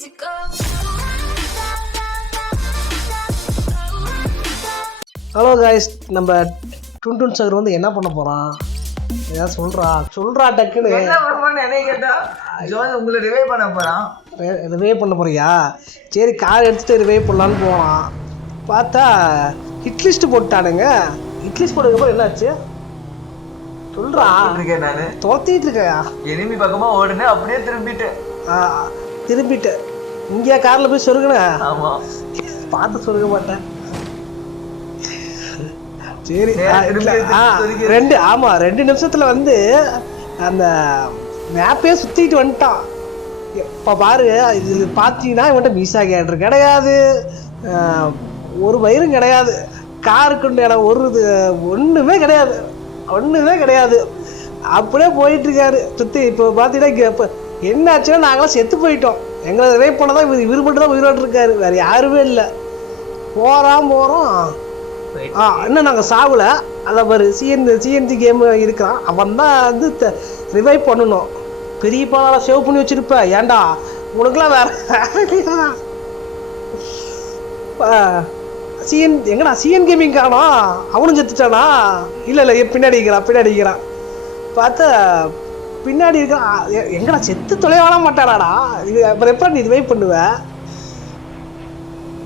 Hello guys, நம்ம டுன் sir வந்து என்ன பண்ண போறான்? ஏதாவது சொல்றா டக்குன்னு. என்ன பண்ணுவான்னு என்ன கேட்டா ஜோன் உங்களை ரிவைவ் பண்ண போறான். ரிவைவ் பண்ண போறியா? சரி, கார் எடுத்துட்டு ரிவைவ் பண்ணலான்னு போனான். பார்த்தா ஹிட்லிஸ்ட் போட்டானுங்க. ஹிட்லிஸ்ட் போட்டதுக்கப்புறம் என்னாச்சு சொல்றா. இருக்கேன் நானு துரத்திட்டு இருக்கையா? எனிமி பக்கமா ஓடுனேன், அப்படியே திரும்பிட்டேன். இங்கே கார்ல போய் சொருகுனேன். ஆமா, பார்த்து சொருக மாட்டேன். சரி, 2 நிமிஷத்துல வந்து அந்த மேப்பே சுத்திட்டு வந்துட்டான். இப்ப பாரு, இது பாத்தீங்கன்னா இவன்ட்ட மீசா கேட்டர் கிடையாது, ஒரு வயிறும் கிடையாது, காருக்கு இடம் ஒண்ணுமே கிடையாது. அப்படியே போயிட்டு இருக்காரு சுத்தி. இப்போ பாத்தீங்கன்னா என்ன ஆச்சுன்னா நாங்களாம் செத்து போயிட்டோம். எங்களை ரிவைவ் பண்ணதான் இவர் மட்டும் தான் உயிரோடு இருக்காரு, வேற யாருமே இல்லை. போறோம் இன்னும் நாங்கள் சாவல. அதை பாரு, சிஎன்ஜி கேம் இருக்கிறான். அவன் தான் வந்து ரிவைவ் பண்ணணும். பெரிய பாலால சேவ் பண்ணி வச்சிருப்ப. ஏன்டா உனக்குலாம் வேற எங்கடா சிஎன் கேமிங் காணோம்? அவனும் செத்துட்டானா? இல்லை, பின்னாடி இருக்கிறான். பார்த்தா பின்னாடி இருக்கான். எங்கடா செத்து தொலைவான மாட்டானாடா? இது அப்புறம் எப்போ நீ ரிவைவ் பண்ணுவ?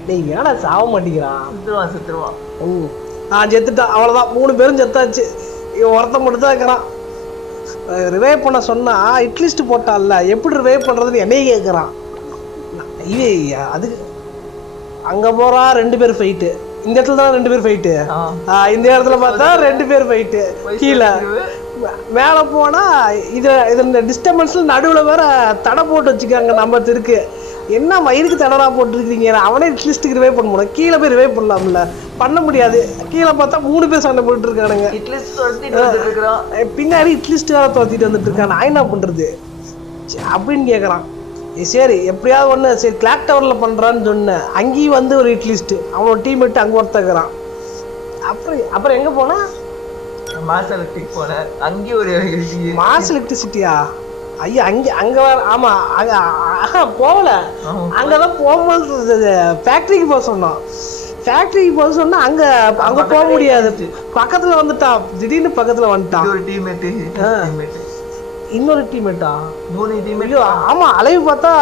டேய், ஏன்னா சாவ மாட்டேங்கிறான். செத்துருவான். செத்துட்டான். அவ்வளோதான், 3 பேரும் செத்தாச்சு. இவன் ஒருத்தன் மட்டும் தான் இருக்கிறான். ரிவைவ் பண்ண சொன்னா இட்லிஸ்ட் போட்டான்ல, எப்படி ரிவைவ் பண்ணுறதுன்னு என்னையே கேட்குறான். அதுக்கு அங்கே போகிறான். 2 பேர் ஃபைட்டு. இந்த இடத்துல தான் 2 பேர் ஃபைட்டு. இந்த இடத்துல பார்த்தா 2 பேர் ஃபைட்டு. கீழே மேலே போனால் இது டிஸ்டர்பன்ஸில் நடுவில் வேற தடை போட்டு வச்சுக்காங்க. நம்ம இருக்கு என்ன மயிருக்கு தடரா போட்டுருக்கீங்க? அவனே இட்லிஸ்ட்டுக்கு ரிவைவ் பண்ண முடியும். கீழே போய் ரிவைவ் பண்ணலாம்ல, பண்ண முடியாது. கீழே பார்த்தா 3 பேர் சண்டை போட்டு இருக்கானுங்க. பின்னாடி இட்லிஸ்ட் வேற துரத்திட்டு வந்துட்டு இருக்கான். நான் என்ன பண்றது அப்படின்னு கேட்குறான். சரி, எப்படியாவது ஒன்று, சரி கிளாக் டவரில் பண்ணுறான்னு சொன்னேன். அங்கேயும் வந்து ஒரு இட்லிஸ்ட்டு, அவனோட டீம்மேட்டு அங்கே ஒருத்தக்கிறான். அப்புறம் எங்கே போனால் மாஸ் எலக்ட்ரிக் போனேன். அங்கேயும் ஒரு மாஸ் எலக்ட்ரிசிட்டியா? ஐயா, அங்கே வேற. ஆமாம், அங்கே போகல. அங்கே தான் போகும்போது ஃபேக்ட்ரிக்கு போக சொன்னோம். அங்கே போக முடியாது. பக்கத்தில் வந்துட்டான். திடீர்னு பக்கத்தில் வந்துட்டான். இன்னொரு டீம்மேட்டா? 3 டீம்மேட். ஆமா, அளவு பார்த்தா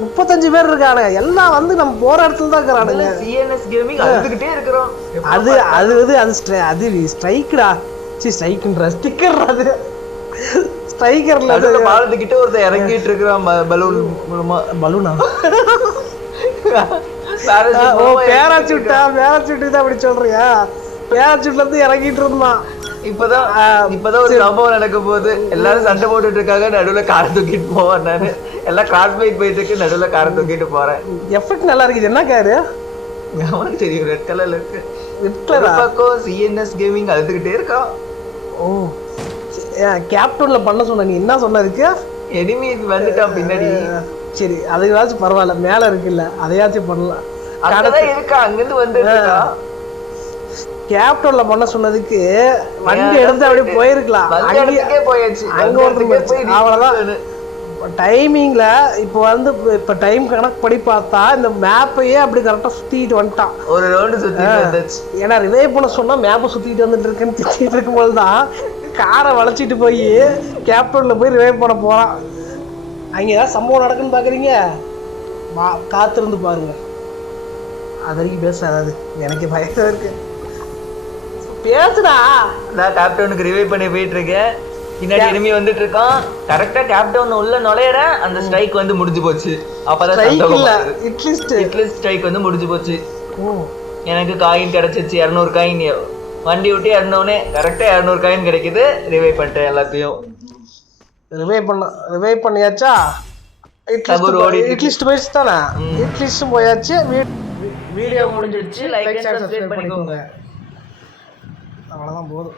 35 பேர் இருக்கானுங்க. எல்லாம் வந்து நம்ம போற இடத்துல தான் இருக்கிறானுங்க. சிஎன்எஸ் கேமிங் அழுதுகிட்டே இருக்கிறோம். அது ஸ்ட்ரைக்டா. ஸ்ட்ரைக்ன்ற ஸ்டிக்கர். அது ஸ்ட்ரைக்கர்ல பாலத்துக்கிட்ட ஒருத்தர் இறங்கிட்டு இருக்கிறான். பலூனா பேராசூட் தான் அப்படி சொல்றியா? பேராசூட்ல இருந்து இறங்கிட்டு இருந்தான். இப்பதான் ஒரு சம்பவம் நடக்க போகுது. எல்லாரும் சண்டை போட்டுட்டு இருக்காங்க. நடுவுல காரை தூக்கிட்டு போவேன். நானு எல்லாம் கிராஸ் பைக் போயிட்டு இருக்கு. நடுவுல காரை தூக்கிட்டு போறேன். எஃபெக்ட் நல்லா இருக்குது. என்ன காரு? அவனுக்கு தெரியும், ரெட் கலர்ல இருக்கு. பக்கம் சிஎன்எஸ் கேமிங் அழுதுகிட்டே இருக்கான். ஓ, கேப்டன்ல பண்ண சொன்ன. நீ என்ன சொன்ன? இருக்கு எனிமி வந்துட்டான் பின்னாடி. சரி, அதுவாச்சும் பரவாயில்ல, மேல இருக்குல்ல, அதையாச்சும் பண்ணலாம். அங்கதான் இருக்கா, அங்கிருந்து வந்து கேப்டன்ல பண்ண சொன்னதுக்கு வண்டி எடுத்து அப்படியே போயிருக்கலாம். அங்க ஒருத்தர் அவ்வளவுதான் டைமிங்ல. இப்போ வந்து இப்ப டைம் கணக்கு படி பார்த்தா இந்த மேப்பையே அப்படி கரெக்டா சுத்திட்டு வந்துட்டான். ஒரு ரவுண்டு சுத்தி. ஏன்னா ரிவைவ் பண்ண சொன்னா மேப்பை சுத்திட்டு வந்துட்டு இருக்குன்னு திட்டிட்டு இருக்கும்போது தான் காரை வளைச்சிட்டு போய் கேப்டன்ல போய் ரிவைவ் பண்ண போறான். அங்க ஏதாவது சம்பவம் நடக்குன்னு பாக்குறீங்க? காத்திருந்து பாருங்க. அது வரைக்கும் பேசாது, எனக்கு பயமா இருக்கு. பேசுடா. நான் கேப்டனுக்கு ரிவைவ் பண்ணி போயிட்டு இருக்கேன். பின்னாடி எனிமி வந்துட்டு இருக்கான். கரெக்டா கேப்டன் உள்ள நுழையற அந்த ஸ்ட்ரைக் வந்து முடிஞ்சு போச்சு. அப்பதான் இட்லிஸ்ட் ஸ்ட்ரைக் வந்து முடிஞ்சு போச்சு. எனக்கு காயின் கிடைச்சிச்சு. 200 காயின். வண்டி விட்டு இறந்தோடனே கரெக்டா 200 காயின் கிடைக்குது. ரிவைவ் பண்ணிட்டேன் எல்லாத்தையும். ரிவைவ் பண்ணியாச்சா? இட்லிஸ்ட் போயிடுச்சு தானே? இட்லிஸ்டும் போயாச்சு. வீடியோ முடிஞ்சிடுச்சு. லைக் அண்ட் சப்ஸ்கிரைப் பண்ணிக்கோங்க. அவ்வளோதான், போதும்.